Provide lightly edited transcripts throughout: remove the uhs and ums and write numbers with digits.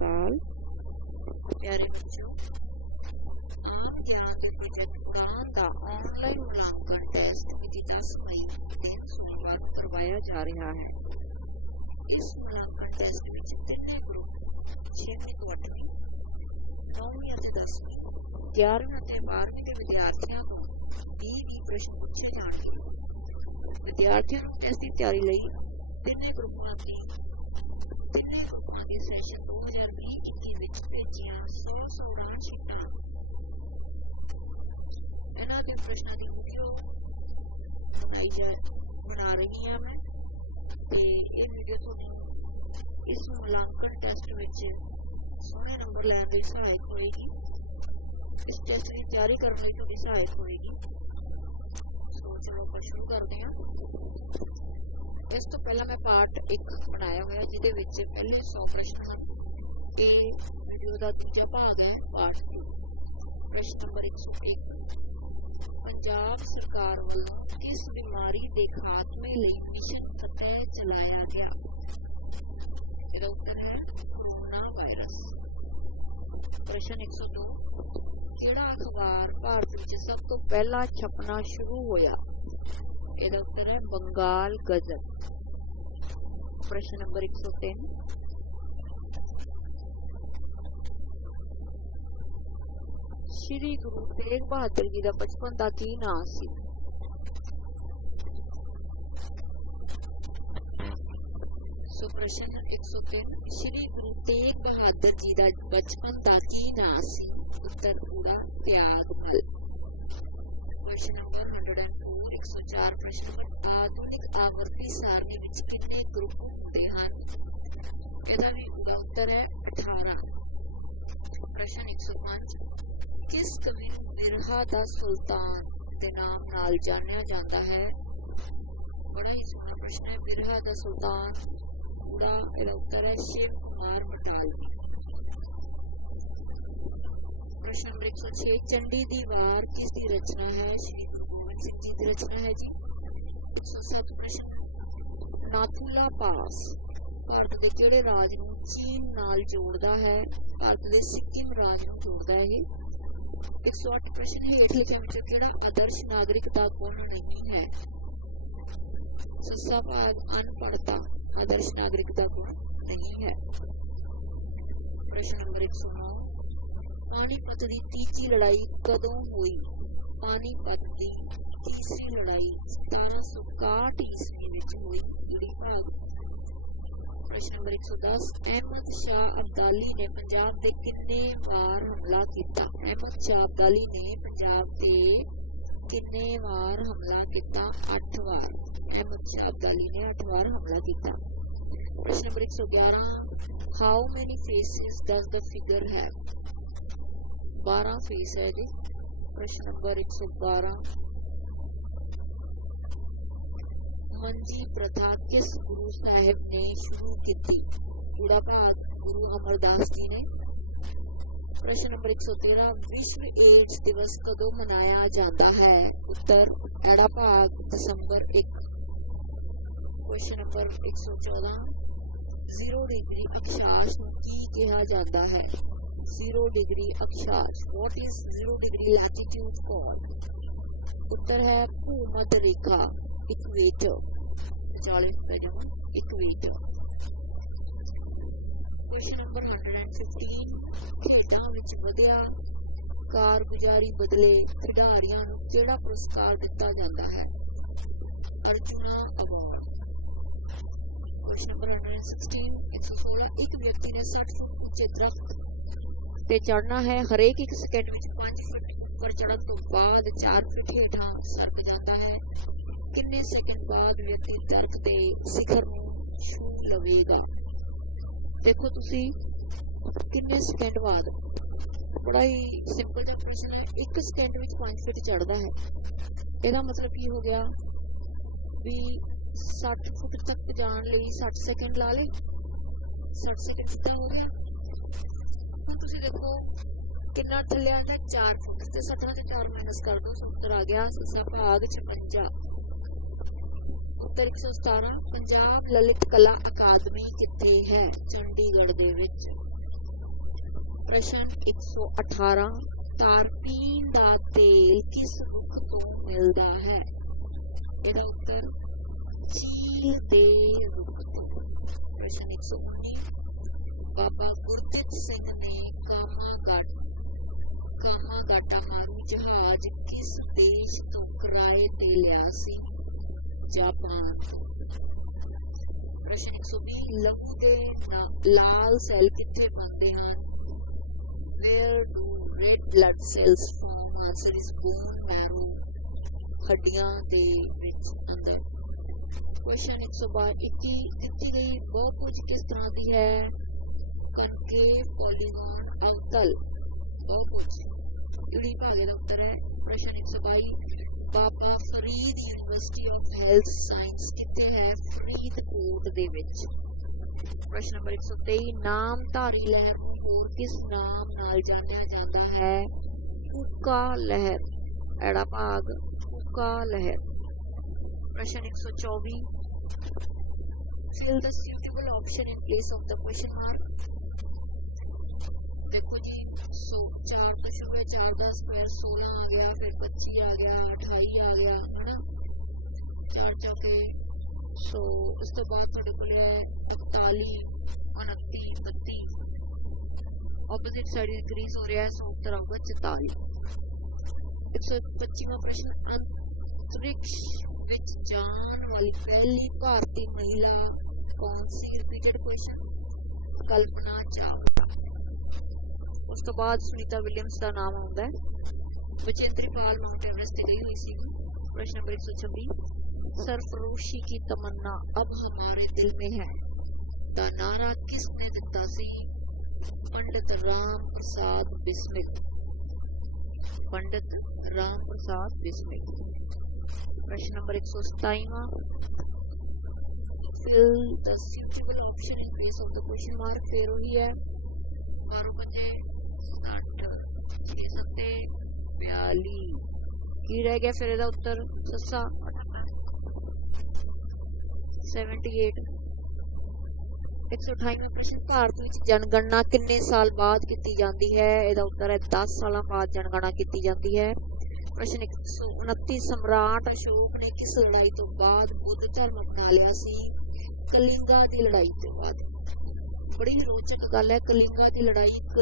अकाल। प्यारे बच्चों, आम ज्ञान के प्रोजेक्ट उड़ान का ऑनलाइन मूल्यांकन टेस्ट मिति 10 मई दिन सोमवार को करवाया जा रहा है। इस मूल्यांकन टेस्ट में तीन ग्रुप 6वीं ਤੋਂ 8ਵੀਂ, 9ਵੀਂ ਅਤੇ 10ਵੀਂ, 11ਵੀਂ ਅਤੇ 12ਵੀਂ ਦੇ ਵਿਦਿਆਰਥੀਆਂ ਤੋਂ 20 ਪ੍ਰਸ਼ਨ ਪੁੱਛੇ ਜਾਣਗੇ। ਵਿਦਿਆਰਥੀਆਂ ਨੂੰ ਟੈਸਟ ਦੀ ਤਿਆਰੀ ਲਈ ਤਿੰਨੇ ਗਰੁੱਪਾਂ ਦੀ ਸੈਸ਼ਨ 2020-21 ਵਿੱਚ ਭੇਜੀਆਂ 100 ਉਡਾਨ ਸ਼ੀਟਾਂ। ਇਹਨਾਂ ਦੇ ਪ੍ਰਸ਼ਨਾਂ ਦੀ ਵੀਡੀਓ ਬਣਾ ਰਹੀ ਹਾਂ ਮੈਂ, ਤੇ ਇਹ ਵੀਡੀਓ ਤੁਹਾਨੂੰ ਇਸ ਮੁਲਾਂਕਣ ਟੈਸਟ ਵਿੱਚ ਸੋਹਣੇ ਨੰਬਰ ਲੈਣ ਲਈ ਸਹਾਇਕ ਹੋਏਗੀ। ਇਸ ਟੈਸਟ ਦੀ ਤਿਆਰੀ ਕਰਨ ਲਈ ਤੁਹਾਡੀ ਸਹਾਇਕ ਹੋਏਗੀ। ਸੋ ਚਲੋ ਆਪਾਂ ਸ਼ੁਰੂ ਕਰਦੇ ਹਾਂ। ਇਸ ਤੋਂ ਪਹਿਲਾਂ ਮੈਂ ਪਾਰਟ 1 ਬਣਾਇਆ ਹੋਇਆ, ਜਿਹਦੇ ਵਿੱਚ ਪਹਿਲੇ 100 ਪ੍ਰਸ਼ਨ ਹਨ। ਇਹ ਵੀਡੀਓ ਦਾ ਦੂਜਾ ਭਾਗ ਹੈ, ਪਾਰਟ 2। ਪ੍ਰਸ਼ਨ ਨੰਬਰ 101, ਪੰਜਾਬ ਸਰਕਾਰ ਵੱਲੋਂ ਕਿਸ ਬਿਮਾਰੀ ਦੇ ਖਾਤਮੇ ਲਈ ਮਿਸ਼ਨ ਫਤਿਹ ਚਲਾਇਆ ਗਿਆ? ਇਹਦਾ ਉੱਤਰ ਹੈ ਕੋਰੋਨਾ ਵਾਇਰਸ। ਪ੍ਰਸ਼ਨ 102, ਕਿਹੜਾ ਅਖਬਾਰ ਭਾਰਤ ਵਿੱਚ ਸਭ ਤੋਂ ਪਹਿਲਾਂ ਛਪਣਾ ਸ਼ੁਰੂ ਹੋਇਆ? ਇਹਦਾ ਉੱਤਰ ਹੈ ਬੰਗਾਲ ਗਜ਼ਟ। ਪ੍ਰਸ਼ਨ ਨੰਬਰ 103, ਸ਼੍ਰੀ ਗੁਰੂ ਤੇਗ ਬਹਾਦਰ ਜੀ ਦਾ ਬਚਪਨ ਦਾ ਕੀ ਨਾਂ ਸੀ? ਸੋ ਪ੍ਰਸ਼ਨ 103, ਸ਼੍ਰੀ ਗੁਰੂ ਤੇਗ ਬਹਾਦਰ ਜੀ ਦਾ ਬਚਪਨ ਦਾ ਕੀ ਨਾਂ ਸੀ? ਉੱਤਰ ਪੂਰਾ ਤਿਆਗਮਲ। ਪ੍ਰਸ਼ਨ ਨੰਬਰ 104, ਪ੍ਰਸ਼ਨ ਨੰਬਰ, ਆਧੁਨਿਕ ਆਵਰਤੀ ਸਾਰਣੀ ਵਿੱਚ ਕਿੰਨੇ ਗਰੁੱਪ ਹੁੰਦੇ ਹਨ? ਇਹਦਾ ਵੀ ਪੂਰਾ ਉੱਤਰ ਹੈ 18। ਪ੍ਰਸ਼ਨ 105, ਕਿਸ ਕਵੀ ਨੂੰ ਬਿਰਹਾ ਦਾ ਸੁਲਤਾਨ ਦੇ ਨਾਮ ਨਾਲ ਜਾਣਿਆ ਜਾਂਦਾ ਹੈ? ਬੜਾ ਹੀ ਸੋਹਣਾ ਪ੍ਰਸ਼ਨ ਹੈ, ਬਿਰਹਾ ਦਾ ਸੁਲਤਾਨ। ਪੂਰਾ ਇਹਦਾ ਉੱਤਰ ਹੈ ਸ਼ਿਵ ਕੁਮਾਰ ਬਟਾਲਵੀ। ਪ੍ਰਸ਼ਨ ਨੰਬਰ 106, ਚੰਡੀ ਦੀ ਵਾਰ ਕਿਸ ਦੀ ਰਚਨਾ ਹੈ? ਸ਼੍ਰੀ ਗੁਰੂ ਗੋਬਿੰਦ ਸਿੰਘ ਜੀ ਦੀ ਰਚਨਾ ਹੈ ਜੀ। 107 ਪ੍ਰਸ਼ਨ, ਨਾਥੂਲਾ ਪਾਸ ਭਾਰਤ ਦੇ ਕਿਹੜੇ ਰਾਜ ਨੂੰ ਚੀਨ ਨਾਲ ਜੋੜਦਾ ਹੈ? ਭਾਰਤ ਦੇ ਸਿੱਕਿਮ ਰਾਜ ਨੂੰ ਜੋੜਦਾ ਹੈ ਇਹ। 108 ਪ੍ਰਸ਼ਨ, ਹੇਠ ਲਿਖਿਆਂ ਵਿੱਚੋਂ ਕਿਹੜਾ ਆਦਰਸ਼ ਨਾਗਰਿਕ ਦਾ ਗੁਣ ਨਹੀਂ ਹੈ? ਸੱਸਾ ਭਾਗ ਅਨਪੜ੍ਹਤਾ ਆਦਰਸ਼ ਨਾਗਰਿਕ ਦਾ ਗੁਣ ਨਹੀਂ ਹੈ। ਪ੍ਰਸ਼ਨ ਨੰਬਰ 109, ਪਾਣੀਪਤ ਦੀ ਤੀਜੀ ਲੜਾਈ ਕਦੋਂ ਹੋਈ? ਪਾਣੀਪਤ ਦੀ ਤੀਸਰੀ ਲੜਾਈ 1761 ਈਸਵੀ ਵਿੱਚ ਹੋਈ। ਈੜੀ ਭਾਗ। ਪ੍ਰਸ਼ਨ ਨੰਬਰ 110, ਅਹਿਮਦ ਸ਼ਾਹ ਅਬਦਾਲੀ ਨੇ ਪੰਜਾਬ ਤੇ ਕਿੰਨੇ ਵਾਰ ਹਮਲਾ ਕੀਤਾ? ਅਹਿਮਦ ਸ਼ਾਹ ਅਬਦਾਲੀ ਨੇ ਪੰਜਾਬ ਤੇ ਕਿੰਨੇ ਵਾਰ ਹਮਲਾ ਕੀਤਾ? 8 ਵਾਰ। ਅਹਿਮਦ ਸ਼ਾਹ ਅਬਦਾਲੀ ਨੇ 8 ਵਾਰ ਹਮਲਾ ਕੀਤਾ। ਪ੍ਰਸ਼ਨ number 111, how many faces does the figure have? 12 face ਹੈ ਜੀ। ਪ੍ਰਸ਼ਨ ਨੰਬਰ 112, ਮੰਜੀ ਪ੍ਰਥਾ ਕਿਸ ਗੁਰੂ ਸਾਹਿਬ ਨੇ ਸ਼ੁਰੂ ਕੀਤੀ? ਊੜਾ ਭਾਗ ਗੁਰੂ ਅਮਰਦਾਸ ਜੀ ਨੇ। ਪ੍ਰਸ਼ਨ ਨੰਬਰ 113, ਵਿਸ਼ਵ ਏਡਜ਼ ਦਿਵਸ ਕਦੋਂ ਮਨਾਇਆ ਜਾਂਦਾ ਹੈ? ਉੱਤਰ ਐੜਾ ਭਾਗ ਦਸੰਬਰ 1। ਕੁਐਸਚਨ ਨੰਬਰ 114, 0 ਡਿਗਰੀ ਅਕਸ਼ਾਂਸ਼ ਨੂੰ ਕੀ ਕਿਹਾ ਜਾਂਦਾ ਹੈ? 0 ਡਿਗਰੀ ਅਕਸ਼ਾਂਸ਼, what is 0 degree latitude called? ਉੱਤਰ ਹੈ ਭੂਮੱਧ ਰੇਖਾ, ਇਕਵੇਟਰ। 40 ਜਮਾ ਇਕਵੇਟਰ। ਕੁਐਸਚਨ ਨੰਬਰ 115, ਖੇਡਾਂ ਵਿੱਚ ਵਧਿਆ ਕਾਰਗੁਜ਼ਾਰੀ ਬਦਲੇ ਖਿਡਾਰੀਆਂ ਨੂੰ ਕਿਹੜਾ ਪੁਰਸਕਾਰ ਦਿੱਤਾ ਜਾਂਦਾ ਹੈ? ਅਰਜੁਨਾ ਅਵਾਰਡ। ਕੁਐਸਚਨ ਨੰਬਰ 116, ਇੱਕ ਵਿਅਕਤੀ ਨੇ 60 ਫੁੱਟ ਉੱਚੇ ਦਰਖਤ ਤੇ ਚੜ੍ਹਨਾ ਹੈ। ਹਰੇਕ 1 ਸਕਿੰਟ ਵਿੱਚ 5 ਫੁੱਟ ਉੱਪਰ ਚੜ੍ਹਨ ਤੋਂ ਬਾਅਦ 4 ਫੁੱਟ ਹੇਠਾਂ ਸਰਕ ਜਾਂਦਾ ਹੈ। ਕਿੰਨੇ ਸੈਕਿੰਡ ਬਾਅਦ ਵਿਅਕਤੀ ਦਰਖਤ ਦੇ ਸਿਖਰ ਨੂੰ ਛੂ ਲਵੇਗਾ? ਦੇਖੋ ਤੁਸੀਂ, ਕਿੰਨੇ ਸਕਿੰਟ ਬਾਅਦ। ਬੜਾ ਹੀ ਸਿੰਪਲ ਜਿਹਾ ਪ੍ਰਸ਼ਨ ਹੈ। 1 ਸਕਿੰਟ ਵਿੱਚ 5 ਫੁੱਟ ਚੜ੍ਹਦਾ ਹੈ। ਇਹਦਾ ਮਤਲਬ ਕੀ ਹੋ ਗਿਆ ਵੀ 60 ਫੁੱਟ ਤੱਕ ਜਾਣ ਲਈ 60 ਸੈਕਿੰਡ ਲਾ ਲਏ। 60 ਸੈਕਿੰਡ ਸਿੱਧਾ ਹੋ ਗਿਆ। ਹੁਣ ਤੁਸੀਂ ਦੇਖੋ ਕਿੰਨਾ ਥੱਲੇ ਆ ਗਿਆ, 4 ਫੁੱਟ ਤੇ 60 ਤੇ 4 ਮਾਈਨਸ ਕਰ ਦੋ, ਉੱਤਰ ਆ ਗਿਆ ਸੱਸਾ ਭਾਗ 56। ਉੱਤਰ 117, ਪੰਜਾਬ ਲਲਿਤ ਕਲਾ ਅਕਾਦਮੀ ਕਿੱਥੇ ਹੈ? ਚੰਡੀਗੜ੍ਹ ਦੇ ਵਿੱਚ। ਪ੍ਰਸ਼ਨ 118 ਤਾਰਪੀਨ ਦਾ ਤੇਲ ਕਿਸ ਰੁੱਖ ਤੋਂ ਮਿਲਦਾ ਹੈ? ਇਹਦਾ ਉੱਤਰ ਚੀਲ ਦੇ ਰੁੱਖ ਤੋਂ। ਪ੍ਰਸ਼ਨ 119 ਬਾਬਾ ਗੁਰਦਿੱਤ ਸਿੰਘ ਨੇ ਕਾਮਾਗਾਟਾ ਮਾਰੂ ਜਹਾਜ਼ ਕਿਸ ਦੇਸ਼ ਤੋਂ ਕਿਰਾਏ ਤੇ ਲਿਆ ਸੀ? ਜਾਪਾਨ। ਪ੍ਰਸ਼ਨ 120 ਲਹੂ ਦੇ ਲਾਲ ਸੈੱਲ ਕਿੱਥੇ ਬਣਦੇ ਹਨ? Where do red blood cells form? Answer is bone marrow, ਹੱਡੀਆਂ ਦੇ ਵਿੱਚ ਅੰਦਰ। ਕੁਐਸਚਨ 122 ਦਿੱਤੀ ਗਈ ਬਹੁਭੁਜ ਕਿਸ ਤਰ੍ਹਾਂ ਦੀ ਹੈ? ਕਨਕੇਵ, ਪੋਲੀਗਨ, ਅਵਤਲ ਬਹੁਭੁਜ। ਇੜੀ ਭਾਗੇ ਦਾ ਉੱਤਰ ਹੈ ਪ੍ਰਸ਼ਨ 122 Baba Farid university of health science ਕਿੱਥੇ ਹੈ? ਫਰੀਦਕੋਟ ਦੇ ਵਿੱਚ। ਪ੍ਰਸ਼ਨ ਨੰਬਰ 123 ਨਾਮਧਾਰੀ ਲਹਿਰ ਨੂੰ ਹੋਰ ਕਿਸ ਨਾਮ ਨਾਲ ਜਾਣਿਆ ਜਾਂਦਾ ਹੈ? ਕੂਕਾ ਲਹਿਰ। ਐੜਾ ਭਾਗ ਕੂਕਾ ਲਹਿਰ। ਪ੍ਰਸ਼ਨ 124 fill the suitable option in place of the question mark। देखो जी 4 तो शुरू है, 4 का स्क्वायर 16 आ गया, फिर 25 आ गया, 28 आ गया है ना, 4 चौके 100। उस तो बाद थोड़े को 41 29 32 ऑपोजिट साइड इंक्रीज हो रहा है, 100 उत्तर आऊगा 44। 125वां प्रश्न अंतरिक्ष विच जान वाली पहली भारतीय महिला कौन सी? Repeated question. कल्पना चावला। उस तो बाद सुनीता विलियम्स का नाम आता है। बचेंद्री पाल माउंट एवरेस्ट ते गई हुई सी। प्रश्न नंबर 126 सरफरोशी की तमन्ना अब हमारे दिल में है दा नारा किसने दिता सी? पंडित राम प्रसाद बिस्मिल। पंडित राम प्रसाद बिस्मिल। प्रश्न number 127 fill the suitable option in place of the question mark। फिर वही है 12 बजे 60 6 7 42 की रह गया फिर उत्तर 78। 128वां प्रश्न भारत में जनगणना किन्ने साल बाद की जाती है? ਇਹਦਾ उत्तर है 10 साल बाद जनगणना की जाती है। प्रश्न 129 सम्राट अशोक ने किस लड़ाई तो बाद बुद्ध धर्म अपना लिया सी? कलिंगा की लड़ाई तो बाद। बड़ी रोचक गल है, कलिंगा की लड़ाई एक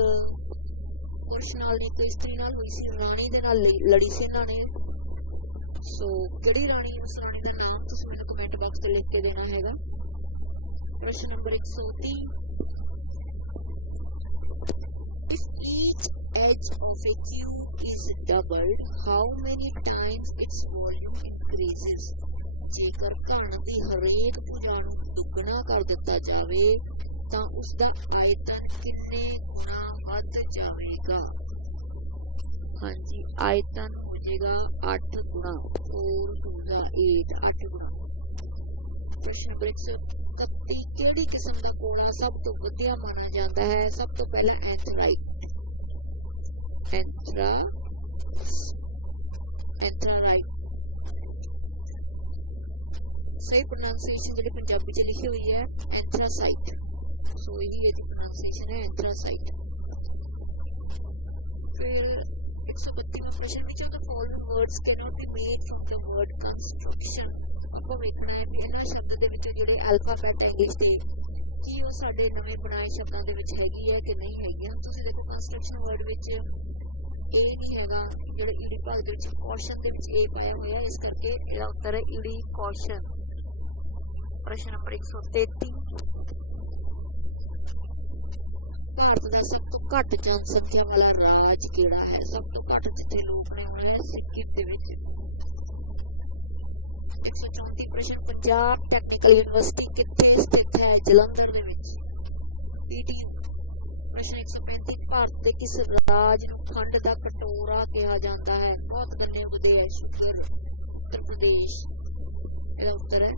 पुरुष नाल नहीं कोई स्त्री नाल हुई सी, रानी दे नाल लड़ी सी इन्हां ने। सो किहड़ी रानी, उस रानी का नाम तुसीं मैनूं कमेंट बॉक्स ते लिख के देना हैगा। प्रश्न number 130 if each edge of a cube is doubled how many times its volume increases? ਜੇਕਰ ਘਣ ਦੀ ਹਰੇਕ ਭੁਜਾ ਨੂੰ ਦੁੱਗਣਾ ਕਰ ਦਿੱਤਾ ਜਾਵੇ ਤਾਂ ਉਸ ਦਾ ਆਇਤਨ ਕਿੰਨੇ ਗੁਣਾ ਵੱਧ ਜਾਵੇਗਾ? ਹਾਂਜੀ ਆਇਤਨ ਹੋ ਜਾਏਗਾ 8 ਗੁਣਾ 4 2 8 8 ਗੁਣਾ। ਪ੍ਰਸ਼ਨ ਨੰਬਰ 131 ਕਿਹੜੀ ਕਿਸਮ ਦਾ ਕੋਲਾ ਸਭ ਤੋਂ ਵਧੀਆ ਮੰਨਿਆ ਜਾਂਦਾ ਹੈ? ਸਭ ਤੋਂ ਪਹਿਲਾਂ ਐਂਥਰਾਈਟ। ਐਂਥਰਾਈਟ सही प्रोनाउंसिएशन जी पंजाबी च लिखी हुई है एंथ्रासाइट। सो यही है प्रोनाउंसिएशन है एंथ्रासाइट। फिर 132वां प्रश्न which of the following words can not be made from the word construction. आपको देखना है भी इन्हां शब्द दे विच जिहड़े अल्फाबेट इंग्लिश दे की वो साडे नवे बनाए शब्दां दे विच हैगी है कि नहीं हैगी। तुसीं देखो कंस्ट्रक्शन वर्ड विच ए नहीं हैगा, जिहड़े ईडी भाग दे विच कॉशन दे विच ए पाया होया, इस करके इहदा उत्तर है ईडी कॉशन। प्रश्न नंबर 133 भारत का सब तो घट जनसंख्या वाला राज केड़ा है? सब तो घट जिथे लोग ने होने सिक्किम दे विच। 134 प्रश्न पंजाब टेक्निकल यूनिवर्सिटी किथे स्थित है? जलंधर दे विच। पीटीयू। प्रश्न 135 भारत के किस राज नूं खंड दा कटोरा कहा जाता है? बहुत गन्ने उगदे है, शुगर, उत्तर प्रदेश। इसका उत्तर है।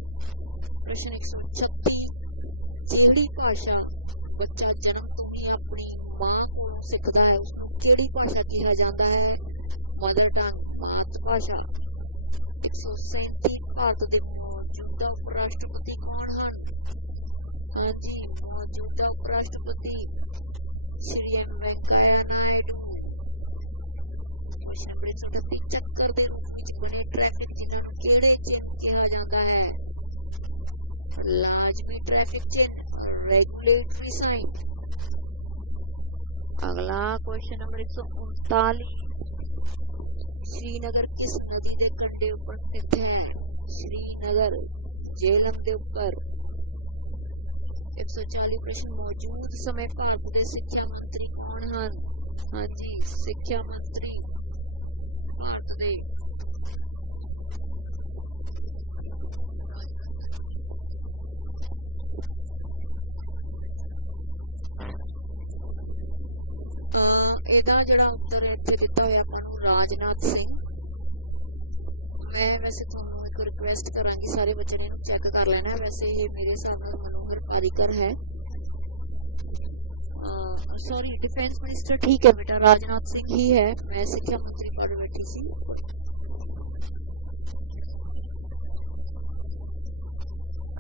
प्रश्न 136 ਜਿਹੜੀ ਭਾਸ਼ਾ ਬੱਚਾ ਜਨਮ ਤੋਂ ਹੀ ਆਪਣੀ ਮਾਂ ਕੋਲੋਂ ਸਿੱਖਦਾ ਹੈ ਉਸਨੂੰ ਕਿਹੜੀ ਭਾਸ਼ਾ ਕਿਹਾ ਜਾਂਦਾ ਹੈ? ਮਦਰ ਟੰਗ, ਮਾਤ ਭਾਸ਼ਾ। 137 ਭਾਰਤ ਦੇ ਮੌਜੂਦਾ ਉਪ ਰਾਸ਼ਟਰਪਤੀ ਕੌਣ ਹਨ? ਹਾਂਜੀ ਮੌਜੂਦਾ ਉਪ ਰਾਸ਼ਟਰਪਤੀ Shri M Venkaiah Naidu. Question number 138 ਚੱਕਰ ਦੇ ਰੂਪ ਵਿੱਚ ਬਣੇ ਟ੍ਰੈਫਿਕ ਜਿਨ੍ਹਾਂ ਨੂੰ ਕਿਹੜੇ ਚਿੰਨ੍ਹ ਕਿਹਾ ਜਾਂਦਾ ਹੈ? ਲਾਜ਼ਮੀ ट्रैफिक चिन्ह, रेगुलेटरी साइन। अगला क्वेश्चन नंबर 139 श्रीनगर किस नदी के कंढे उपर स्थित है? श्रीनगर झेलम के उपर। 140 प्रश्न मौजूद समय भारत के सिक्ख्या मंत्री कौन हैं? हाँ जी, सिक्ख्या मंत्री भारत के ਇਹਦਾ ਜਿਹੜਾ ਉੱਤਰ ਹੈ ਇੱਥੇ ਦਿੱਤਾ ਹੋਇਆ ਆਪਾਂ ਨੂੰ ਰਾਜਨਾਥ ਸਿੰਘ। ਮੈਂ ਵੈਸੇ ਤੁਹਾਨੂੰ ਇੱਕ ਰਿਕੁਐਸਟ ਕਰਾਂਗੀ, ਸਾਰੇ ਬੱਚਿਆਂ ਨੇ ਇਹਨੂੰ ਚੈੱਕ ਕਰ ਲੈਣਾ। ਵੈਸੇ ਇਹ ਮੇਰੇ ਹਿਸਾਬ ਨਾਲ ਮਨੋਹਰ ਪਾਰੀਕਰ ਹੈ, सॉरी डिफेंस मिनिस्टर ठीक है बेटा, राजनाथ सिंह ही है। मैं शिक्षा मंत्री पढ़ बैठी थी।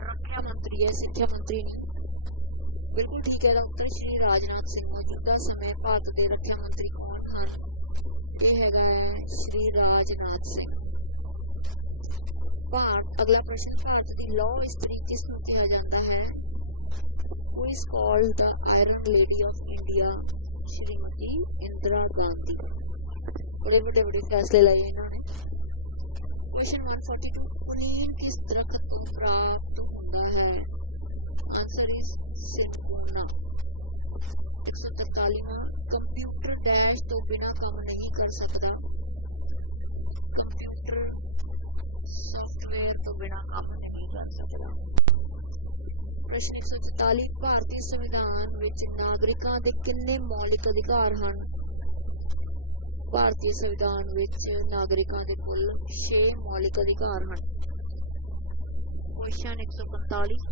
रक्षा मंत्री है, शिक्षा मंत्री नहीं। बिल्कुल ठीक है उत्तर श्री राजनाथ सिंह। मौजूदा समय भारत के रक्षा मंत्री कौन हैं? ये है श्री राजनाथ सिंह। भारत अगला प्रश्न भारत की लौ स्त्री किसनू कहा जाता है? Who is called the Iron Lady of India? Shrimati Indira Gandhi. बड़े बड़े बड़े फैसले लाए इन्होंने। क्वेश्चन 142 कुलीन किस दरख्त को प्राप्त होता है? Answer is cinchona. 143 computer dash तो बिना काम नहीं कर सकता। कंप्यूटर सॉफ्टवेयर तो बिना काम नहीं कर सकता। प्रश्न 144 भारतीय संविधान विच नागरिकां दे किन्ने मौलिक अधिकार हैं? भारतीय संविधान विच नागरिकां दे कुल 6 मौलिक अधिकार हैं। क्वेश्चन 145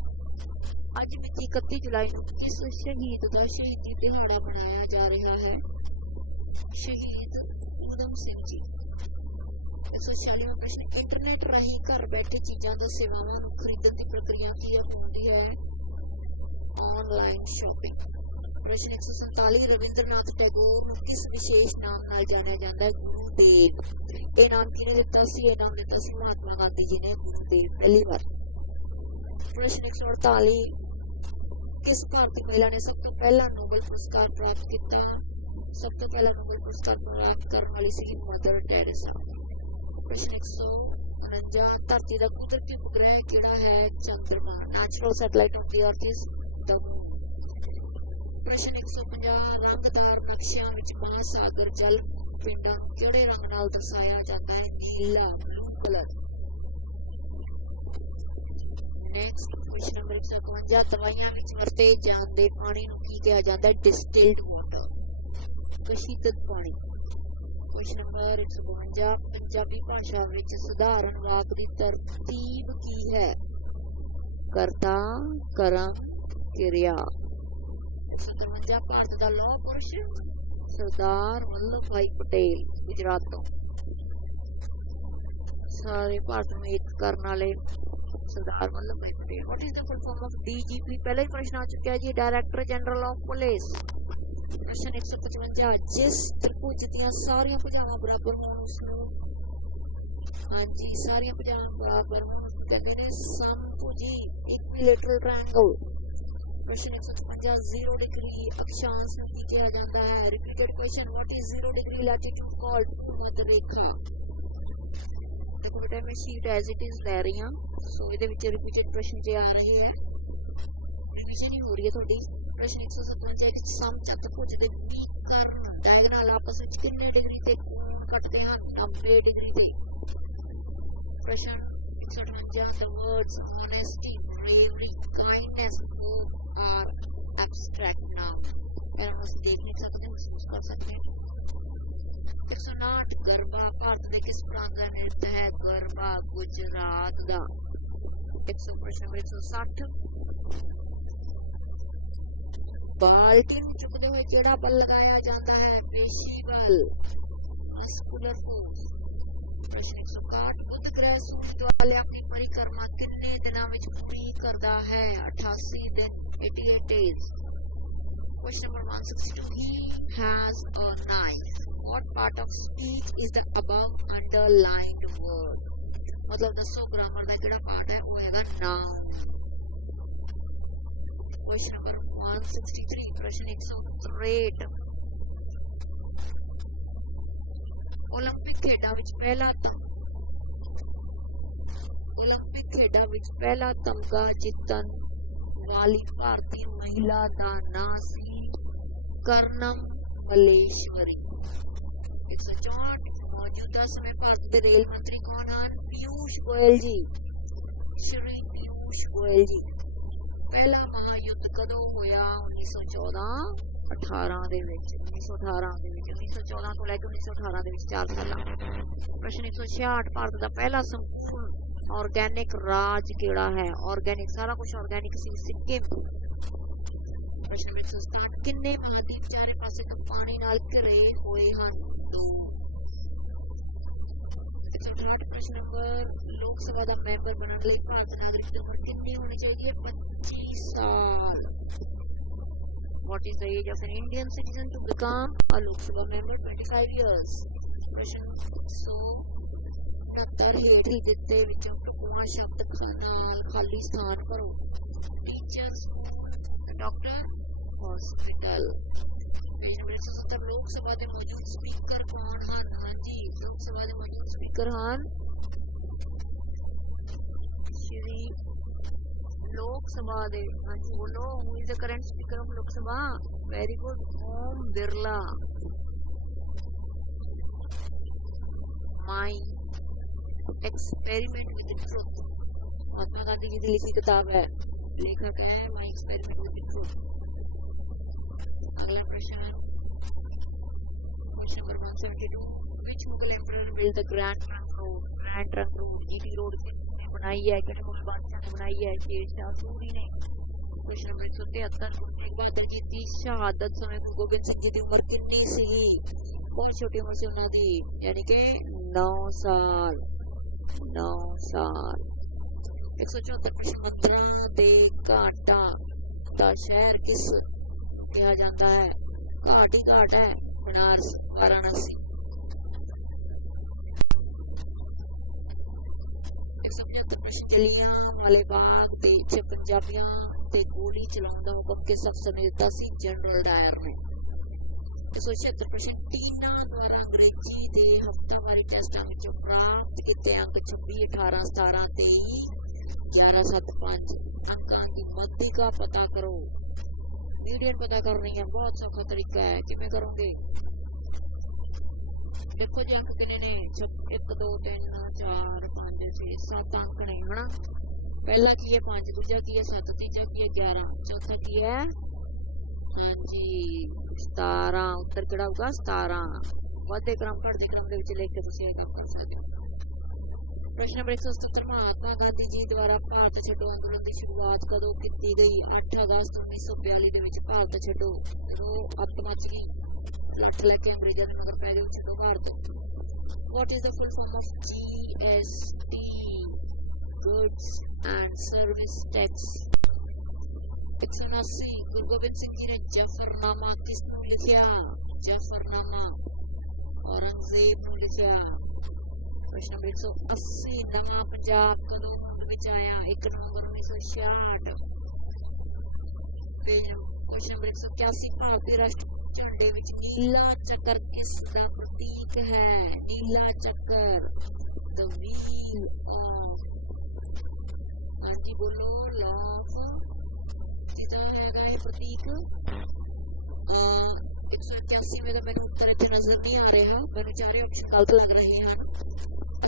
अज मिति 31 जुलाई को किस शहीद का शहीदी दिहाड़ा मनाया जा रहा है? शहीद उधम सिंह जी। 146 प्रश्न इंटरनेट राही घर बैठे चीज़ों दा सेवावां नूं खरीदण दी प्रक्रिया की होंदी है? Online shopping. प्रश्न 147 रविंद्रनाथ टैगोर नूं किस विशेष नाम नाल जानिया जाता है? गुरुदेव। ये नाम किहने दिता सी? ये नाम दिता सी महात्मा गांधी जी ने गुरुदेव पहली बार। प्रश्न 148 किस भारतीय महिला ने सब तो पहला नोबल पुरस्कार प्राप्त किया? सब तो पहला नोबल पुरस्कार प्राप्त करने वाली सी मदर टेरेसा। प्रश्न 149 धरती का कुदरती उपग्रह किहड़ा है? चंद्रमा। Natural satellite of the earth is the moon. प्रश्न 150 रंगदार नक्शियां विच महासागर जल पिंडां नूं किहड़े रंग नाल दर्शाया जाता है? नीला, blue colour. Next question number 151 दवाइयां विच वरते जांदे पानी नूं की कहा जाता है? डिस्टिल्ड वाटर, कशीदत पानी। क्वेश्चन नंबर 152 पंजाबी भाषा विच सधारण वाक दी तरतीब की है? करता, करम, क्रिया। 153 भारत का लौह पुरुष सरदार वल्लभ भाई पटेल गुजरात तो। सारे भारत में एक करने वाले सरदार वल्लभ भाई Patel. What is the full form of DGP? पहले ही प्रश्न आ चुका है जी, डायरेक्टर जनरल ऑफ पुलिस। प्रश्न 155 जिस त्रिभुज ਦੀਆਂ ਸਾਰੀਆਂ ਭੁਜਾਵਾਂ ਬਰਾਬਰ ਹੋਣ ਉਸ ਨੂੰ हाँ जी सारियां भुजावां बराबर होण कहंदे ने समभुजी इक्विलैटरल ट्रायंगल। प्रश्न 155 0 डिग्री अक्षांश ਨੂੰ ਕੀ ਕਿਹਾ ਜਾਂਦਾ ਹੈ? Repeated question what is 0 degree latitude called? मध्य रेखा। देखो बेटा मैं शीट एज इट इज ले रही हूं, सो ਇਹਦੇ ਵਿੱਚ रिपीटेड प्रश्न जे आ रहे हैं, रिवीजन ही हो रही है ਤੁਹਾਡੀ। प्रश्न 157 ਵਿੱਚ ਸਮਚਤੁਰਭੁਜ ਦੇ ਵਿਕਰਨ ਡਾਇਗਨਲ ਆਪਸ ਵਿੱਚ ਕਿੰਨੇ ਡਿਗਰੀ ਤੇ ਕੋਣ ਕੱਟਦੇ ਹਨ? 90 डिग्री ਤੇ। प्रश्न 158 the words honesty, bravery, kindness both are abstract noun। मैं उसे देख नहीं सकते, महसूस कर सकते हैं। 159 गरबा भारत के किस प्रांत का नृत्य है? गरबा गुजरात का। 160 बाल्टी चुकते हुए केड़ा बल लगाया जाता है? पेशी बल, मस्कुलर फोर्स। प्रश्न 161 बुध ग्रह सूरज वाले अपनी परिक्रमा कितने दिनों में पूरी करता है? 88 दिन, 88 days. Question number 162. He has a knife. What part of speech is the above underlined word? मतलब दसो ग्रामर का किहड़ा पार्ट है वो हैगा नाउन। क्वेश्चन नंबर 163 प्रश्न 163 ओलंपिक खेडां विच पहला तमगा जितन वाली भारतीय महिला दा नाम सी कर्णम मलेश्वरी। 164 मौजूदा समय भारत के रेल मंत्री कौन हैं? पीयूष गोयल जी, श्री पीयूष गोयल जी। पहला महायुद्ध कदों होया? 1914 ਦੇ ਵਿੱਚ 1914 ਤੋਂ ਲੈ ਕੇ 1918 ਦੇ ਵਿੱਚ 4 ਸਾਲਾਂ। ਪ੍ਰਸ਼ਨ 166 ਭਾਰਤ ਦਾ ਪਹਿਲਾ ਸੰਪੂਰਨ ਆਰਗੈਨਿਕ ਰਾਜ ਕਿਹੜਾ ਹੈ? ਆਰਗੈਨਿਕ ਸਾਰਾ ਕੁਝ ਆਰਗੈਨਿਕ ਸੀ ਸਿੱਕਿਮ। ਪ੍ਰਸ਼ਨ 167 ਕਿੰਨੇ ਮਹਾਦੀਪ ਚਾਰੇ ਪਾਸੇ ਤੋਂ ਪਾਣੀ ਨਾਲ ਘਿਰੇ ਹੋਏ ਹਨ? 2। 168 प्रश्न नंबर लोकसभा का मैंबर बनने लिए भारत नागरिक की उम्र कितनी होनी चाहिए? 25 साल। What is the age of an Indian citizen to become a Lok Sabha member? 25 years. प्रश्न 169 हेठी दिते विचों टुकवा शब्द नाल खाली स्थान भरो। Teacher, school, doctor, hospital. Page number 170 Lok Sabha के मौजूद स्पीकर कौन हैं? हाँ जी, लोकसभा के मौजूद स्पीकर हैं श्री लोकसभा दे, हाँ जी बोलो, who is the current speaker of Lok Sabha? Very good, Om Birla. My experiment with truth Mahatma Gandhi ji की लिखी किताब है, लेखक है माई एक्सपेरिमेंट विद ट्रुथ। अगला प्रश्न है question number 172 which Mughal emperor built the Grand Trunk Road? Grand Trunk Road GT road किसने बनाई है? किस मुगल बादशाह ने बनाई है? शेरशाह सूरी ने। क्वेश्चन नंबर 173 गुरु तेग बहादुर जी की शहादत समय गुरु गोबिंद सिंह जी की उम्र कितनी सी? बहुत छोटी उम्र से उन्होंने दी, यानी कि 9 साल। 174 प्रश्न मंदिरां दे घाटा दा शहर किस कहा जाता है? घाट ही घाट है, बनारस, वाराणसी। 175 प्रश्न जलियांवाले बाग दे पंजाबियां ते गोली चलाउण दा हुकम किस अफसर ने दिता सी? जनरल डायर ने। 176 प्रश्न टीना द्वारा अंग्रेजी दे हफ्तावारी टेस्टां विचों प्राप्त कीते अंक 26, 18, 17, 23, 11, 7, 5 अंकां दी मध्यिका पता करो। मीडियन पता करनी है, बहुत सौखा तरीका है, किमें करोगे? देखो जी अंक कितने ने? 1 2 3 4 5 6 7 अंक ने, है ना। पहला की है 5, दूजा की है 7, तीजा की है 11, चौथा की है हाँ जी 17। उत्तर किहड़ा होगा? 17। वाधे क्रम घटदे क्रम दे विच लिख के तुसीं ये काम कर सकते हो। प्रश्न नंबर 177 महात्मा गांधी जी द्वारा भारत छड्डो अंदोलन की शुरुआत कदों की गई? 8 अगस्त 1942 ਦੇ ਵਿੱਚ ਭਾਰਤ ਛੱਡੋ ਜਦੋਂ ਅੱਤ ਮੱਚ ਗਈ, ਲੱਠ ਲੈ ਕੇ ਅੰਗਰੇਜ਼ਾਂ ਦੇ ਮਗਰ ਪੈ ਗਏ, ਛੱਡੋ Bharat. What is the full form of GST? Goods and Service Tax। 179 Guru Gobind Singh ji ने जफरनामा किसनों लिखिया? जफरनामा औरंगजेब ने लिखिया। प्रश्न नंबर 180 नवा पंजाब कदों होंद विच आया? 1 नवंबर 1966। क्वेश्चन नंबर 181 भारतीय राष्ट्र झंडे विच नीला चक्कर किस दा प्रतीक है? नीला चक्कर द व्हील ऑफ, हाँ जी बोलो, लॉफ किसदा हैगा ये प्रतीक? 181 में तो मैंने उत्तर इत्थे नजर नहीं आ रहा, मैंने चारे ऑप्शन गलत लग रहे हैं।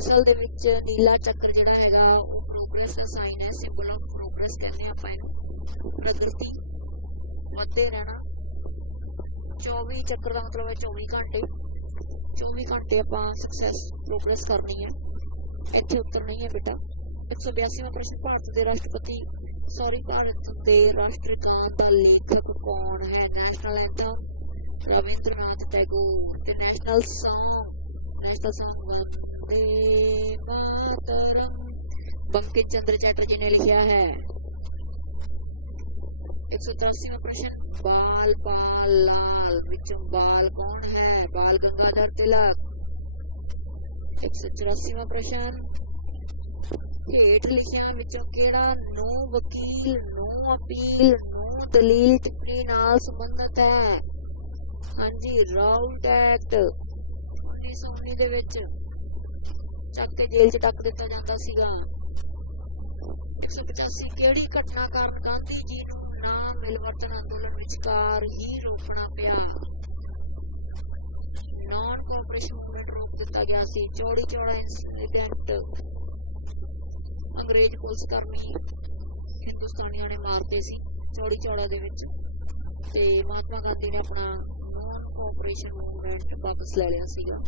असल दे विच नीला चक्कर जिहड़ा हैगा वो प्रोग्रेस दा साइन है, सिंबल ऑफ प्रोग्रेस कहने आपां इहनूं। प्रगति ਵਧਦੇ रहना। 24 चक्कर का मतलब है 24 घंटे ਆਪਾਂ सक्सैस प्रोग्रेस करनी है। इत्थे उत्तर नहीं है बेटा। 182वां प्रश्न भारत के राष्ट्रपति भारत के राष्ट्रगान का लेखक कौन है? नेशनल एंथम रविंद्रनाथ टैगोर ते नेशनल सॉन्ग वंदे मातरम बंकिम चंद्र चटर्जी ने लिखा है। 183वां प्रश्न, बाल पाल लाल विचों बाल कौन है? बाल गंगाधर तिलक। 184वां प्रश्न, हेठ लिखियां विचों किहड़ा नो वकील, नो अपील, नो दलील टिप्पणी नाल संबंधित है? हाँ जी, राउट एक्ट 1919 ਦੇ ਵਿੱਚ ਚੱਕ ਕੇ ਜੇਲ੍ਹ 'ਚ ਡੱਕ ਦਿੱਤਾ ਜਾਂਦਾ ਸੀਗਾ। 185, ਕਿਹੜੀ ਘਟਨਾ ਕਾਰਨ ਗਾਂਧੀ ਜੀ ਨੂੰ ਨਾ ਮਿਲਵਰਤਨ ਅੰਦੋਲਨ ਵਿਚਕਾਰ ਹੀ ਰੋਕਣਾ ਪਿਆ? ਨਾਨ ਕੋਆਪਰੇਸ਼ਨ ਮੂਵਮੈਂਟ ਰੋਕ ਦਿੱਤਾ ਗਿਆ ਸੀ। ਚੌੜੀ ਚੌੜਾ ਇੰਸੀਡੈਂਟ, ਅੰਗਰੇਜ਼ ਪੁਲਿਸ ਕਰਮੀ ਹਿੰਦੁਸਤਾਨੀਆਂ ਨੇ ਮਾਰਤੇ ਸੀ ਚੌੜੀ ਚੌੜਾ ਦੇ ਵਿੱਚ, ਤੇ ਮਹਾਤਮਾ ਗਾਂਧੀ ਨੇ ਆਪਣਾ ਨਾਨ ਕੋਆਪਰੇਸ਼ਨ ਮੂਵਮੈਂਟ ਵਾਪਸ ਲੈ ਲਿਆ ਸੀਗਾ।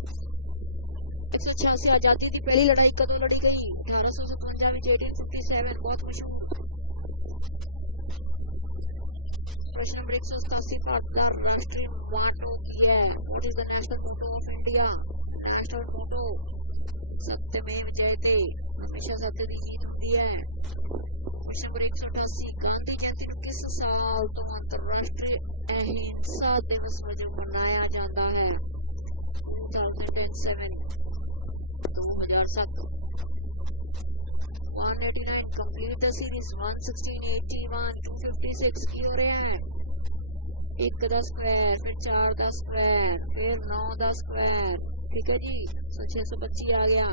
186, ਆਜ਼ਾਦੀ ਦੀ ਪਹਿਲੀ ਲੜਾਈ ਕਦੋਂ ਲੜੀ ਗਈ? 1857 ਵਿੱਚ, 1857, ਬਹੁਤ ਮਸ਼ਹੂਰ। प्रश्न नंबर 187, भारत का राष्ट्रीय मोटो की है? What is the national motto of India? National motto Satyamev Jayate, हमेशा सत्य की जीत होती है। प्रश्न नंबर 188, गांधी जयंती ਨੂੰ किस साल ਤੋਂ अंतरराष्ट्रीय अहिंसा दिवस ਵਜੋਂ ਮਨਾਇਆ ਜਾਂਦਾ है? 2007, 2007। 189, कंप्लीट द सीरीज। 116, 81, 256 की हो रहा है? 1 का स्क्वायर, फिर 4 का स्क्वायर, फिर 9 का स्क्वायर, ठीक है जी। 625 आ गया।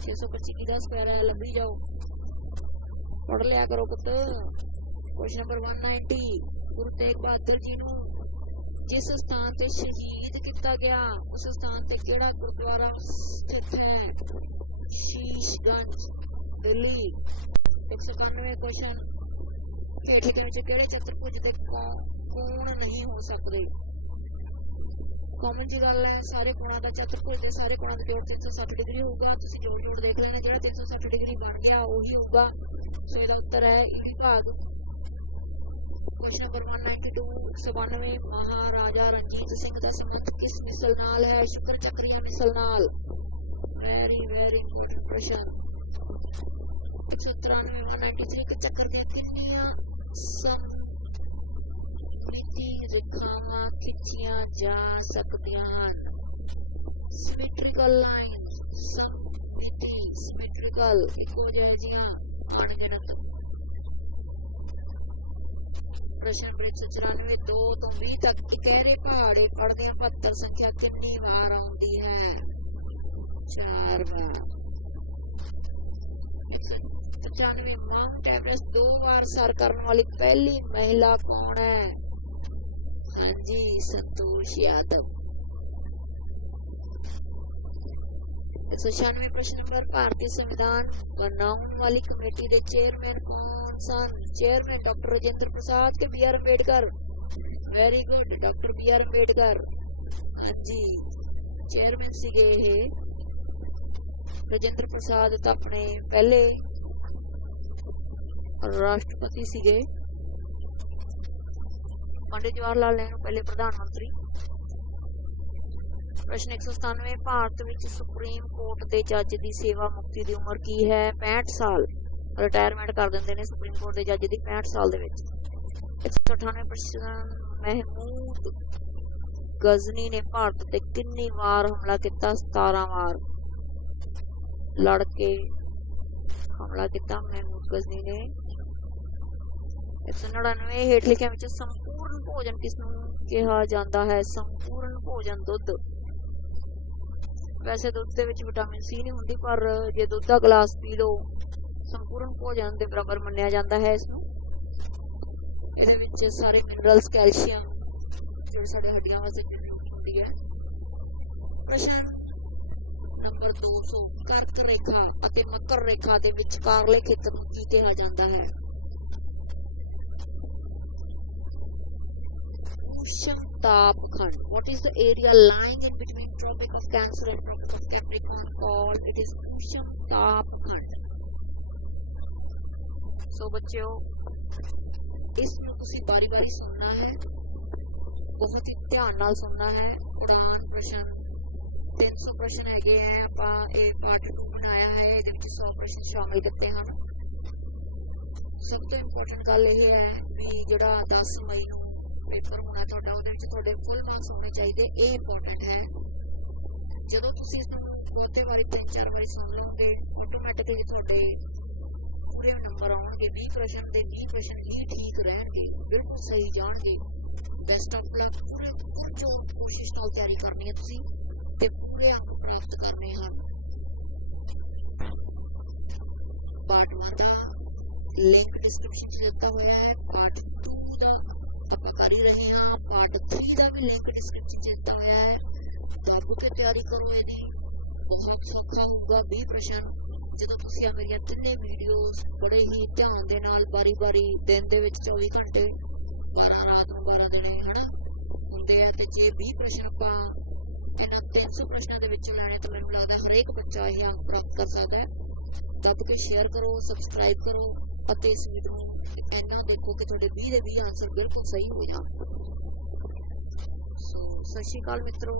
625 की का स्क्वायर है, लंबी जाओ, पढ़ लिया करो पुत। क्वेश्चन नंबर 190, गुरु तेग बहादुर जी ਨੂੰ जिस स्थान ਤੇ ਸ਼ਹੀਦ ਕੀਤਾ ਗਿਆ ਉਸ ਸਥਾਨ ਤੇ ਕਿਹੜਾ ਗੁਰਦੁਆਰਾ ਸਥਿਤ ਹੈ? ਸ਼ੀਸ਼ਗੰਜ, ਦਿੱਲੀ। 191 क्वेश्चन, ਹੇਠ ਲਿਖੇ ਵਿੱਚ ਕਿਹੜੇ ਚਤੁਰਭੁਜ ਦੇ ਕੋਣ ਨਹੀਂ ਹੋ ਸਕਦੇ? ਕਾਮਨ ਜੀ ਗੱਲ ਹੈ, ਸਾਰੇ ਕੋਣਾਂ ਦਾ ਚਤੁਰਭੁਜ ਦੇ ਸਾਰੇ ਕੋਣਾਂ ਦਾ ਜੋੜ 360 ਡਿਗਰੀ ਹੋਊਗਾ। ਤੁਸੀਂ ਜੋੜ ਦੇਖ ਲੈਣਾ, ਜਿਹੜਾ 360 ਡਿਗਰੀ ਬਣ ਗਿਆ ਉਹੀ ਹੋਊਗਾ। ਸੋ ਇਹਦਾ ਉੱਤਰ ਹੈ ਈ ਭਾਗ। क्वेश्चन नंबर 192, 192, महाराजा रणजीत सिंह का संबंध किस मिसल नाल है? शुक्र चक्र या मिसल नाल? वेरी वेरी इंपोर्टेंट प्रश्न। 193, 193 के चक्कर ਦੀਆਂ ਕਿੰਨੀਆਂ ਸਮਮਿਤੀ ਰੇਖਾਵਾਂ ਖਿੱਚੀਆਂ ਜਾ ਸਕਦੀਆਂ ਹਨ? ਸਿਮੈਟ੍ਰੀਕਲ ਲਾਈਨਸ, ਸਮਮਿਤੀ, ਸਿਮੈਟ੍ਰੀਕਲ, ਇੱਕੋ ਜਿਹੀਆਂ ਅਣਗਿਣਤ। प्रश्न नंबर 194, 2 ਤੋਂ 20 ਤੱਕ ਇਕਹਿਰੇ ਪਹਾੜੇ ਪੜਦਿਆਂ 72 ਸੰਖਿਆ ਕਿੰਨੀ ਵਾਰ ਆਉਂਦੀ ਹੈ? 4 ਵਾਰ। 195, ਮਾਊਂਟ ਐਵਰੈਸਟ 2 ਵਾਰ ਸਰ ਕਰਨ ਵਾਲੀ ਪਹਿਲੀ ਮਹਿਲਾ ਕੌਣ ਹੈ? ਹਾਂਜੀ, ਸੰਤੋष यादव। 196 प्रश्न नंबर, भारतीय संविधान बनाने वाली कमेटी के चेयरमैन कौन सन? चेयरमैन डॉक्टर राजेंद्र प्रसाद के B R Ambedkar? Very good, doctor B R Ambedkar. हाँ जी, चेयरमैन सीगे ये राजेंद्र प्रसाद तो अपने पहले राष्ट्रपति सीगे, पंडित जवाहरलाल नेहरू पहले प्रधानमंत्री। प्रश्न 197, भारत विच सुप्रीम कोर्ट के जज की सेवा मुक्ति की उम्र की है? 65 साल। रिटायरमेंट कर देंगे ने सुप्रीम कोर्ट के जज की 65 साल दे विच। 198 प्रश्न, महमूद गजनी ने भारत ते कितनी वार हमला किया? 17 वार लड़ के हमला किया महमूद गजनी ने। 199, हेठ लिखियां विच संपूर्ण भोजन किसनूं कहा जाता है? संपूर्ण भोजन दुध। वैसे दुध दे विच विटामिन सी नहीं हुंदी, पर जे दुध दा गिलास पी लो संपूर्ण भोजन के बराबर मन्निया जाता है इसनूं। ਇਹਦੇ ਵਿੱਚ ਸਾਰੇ ਮਿਨਰल्स, कैल्शियम ਜਿਹੜੇ ਸਾਡੇ ਹੱਡੀਆਂ ਵਾਸਤੇ ਜ਼ਰੂਰੀ ਹੁੰਦੀ ਹੈ। ਪ੍ਰਸ਼ਨ ਨੰਬਰ 200, ਕਰਕ ਰੇਖਾ ਅਤੇ ਮਕਰ ਰੇਖਾ ਦੇ ਵਿਚਕਾਰਲੇ ਖੇਤਰ ਨੂੰ ਕੀ ਕਿਹਾ ਜਾਂਦਾ ਹੈ? ਊਸ਼ਮ ਤਾਪਖੰਡ। What is the area lying in between Tropic of Cancer and Tropic of Capricorn called? It is ਊਸ਼ਮ ਤਾਪਖੰਡ। सो बच्चों, इसमें तुसी बारी बारी सुनना है, बहुत ही ध्यान नाल सुनना है। उड़ान प्रश्न 300 प्रश्न है, आप पार्ट 2 बनाया है, ये 100 प्रश्न शामिल करते हैं। ਸਭ ਤੋਂ ਇੰਪੋਰਟੈਂਟ ਗੱਲ ਇਹ ਹੈ ਵੀ ਜਿਹੜਾ 10 ਮਈ ਨੂੰ ਪੇਪਰ ਹੋਣਾ ਤੁਹਾਡਾ, ਉਹਦੇ ਵਿੱਚ ਤੁਹਾਡੇ ਫੁੱਲ ਮਾਰਕਸ ਹੋਣੇ ਚਾਹੀਦੇ। ਇਹ ਇੰਪੋਰਟੈਂਟ ਹੈ। ਜਦੋਂ ਤੁਸੀਂ ਇਸ ਨੂੰ ਬਹੁਤੇ ਵਾਰੀ 3-4 ਵਾਰੀ ਸੁਣ ਲਓਗੇ, ਆਟੋਮੈਟਿਕਲੀ ਤੁਹਾਡੇ ਪੂਰੇ ਨੰਬਰ ਆਉਣਗੇ। 20 ਪ੍ਰਸ਼ਨ ਦੇ 20 ਪ੍ਰਸ਼ਨ ਹੀ ਠੀਕ ਰਹਿਣਗੇ, ਬਿਲਕੁਲ ਸਹੀ ਜਾਣਗੇ। Best of luck. ਪੂਰੇ ਪੁਰਜੋਂ ਕੋਸ਼ਿਸ਼ ਨਾਲ ਤਿਆਰੀ ਕਰਨੀ ਹੈ ਤੁਸੀਂ ਤੇ ਪੂਰੇ ਅੰਕ ਪ੍ਰਾਪਤ ਕਰਨੇ ਹਨ। ਪਾਰਟ 1 ਦਾ ਲਿੰਕ ਡਿਸਕ੍ਰਿਪਸ਼ਨ 'ਚ ਦਿੱਤਾ ਹੋਇਆ ਹੈ। ਪਾਰਟ 2 ਦਾ ਆਪਾਂ ਕਰ ਹੀ ਰਹੇ ਹਾਂ। ਪਾਰਟ 3 ਦਾ ਵੀ ਲਿੰਕ ਡਿਸਕ੍ਰਿਪਸ਼ਨ 'ਚ ਦਿੱਤਾ ਹੋਇਆ ਹੈ। ਦੱਬ ਕੇ ਤਿਆਰੀ ਕਰੋ ਇਹਦੀ, ਬਹੁਤ ਸੌਖਾ ਹੋਊਗਾ। 20 ਪ੍ਰਸ਼ਨ ਜਦੋਂ ਤੁਸੀਂ ਆ ਮੇਰੀਆਂ ਤਿੰਨੇ ਵੀਡੀਓਜ਼ ਬੜੇ ਹੀ ਧਿਆਨ ਦੇ ਨਾਲ ਬਾਰੀ ਦਿਨ ਦੇ ਵਿੱਚ 24 ਘੰਟੇ 12 ਰਾਤ ਨੂੰ 12 ਦਿਨੇ ਹੁੰਦੇ ਆ, ਤੇ ਜੇ 20 ਪ੍ਰਸ਼ਨ ਆਪਾਂ ਇਹਨਾਂ 300 ਪ੍ਰਸ਼ਨਾਂ ਦੇ ਵਿੱਚੋਂ ਲੈਣੇ ਤਾਂ ਮੈਨੂੰ ਲੱਗਦਾ ਹਰੇਕ ਬੱਚਾ ਇਹ ਅੰਕ ਪ੍ਰਾਪਤ ਕਰ ਸਕਦਾ ਹੈ। ਦੱਬ ਕੇ ਸ਼ੇਅਰ ਕਰੋ, ਸਬਸਕ੍ਰਾਈਬ ਕਰੋ ਅਤੇ ਇਸ ਵੀਡੀਓ ਨੂੰ ਇੰਨਾ ਦੇਖੋ ਕਿ ਤੁਹਾਡੇ 20 ਦੇ 20 ਆਨਸਰ ਬਿਲਕੁਲ ਸਹੀ ਹੋ ਜਾਣ। ਸੋ ਸਤਿ ਸ਼੍ਰੀ ਅਕਾਲ ਮਿੱਤਰੋ।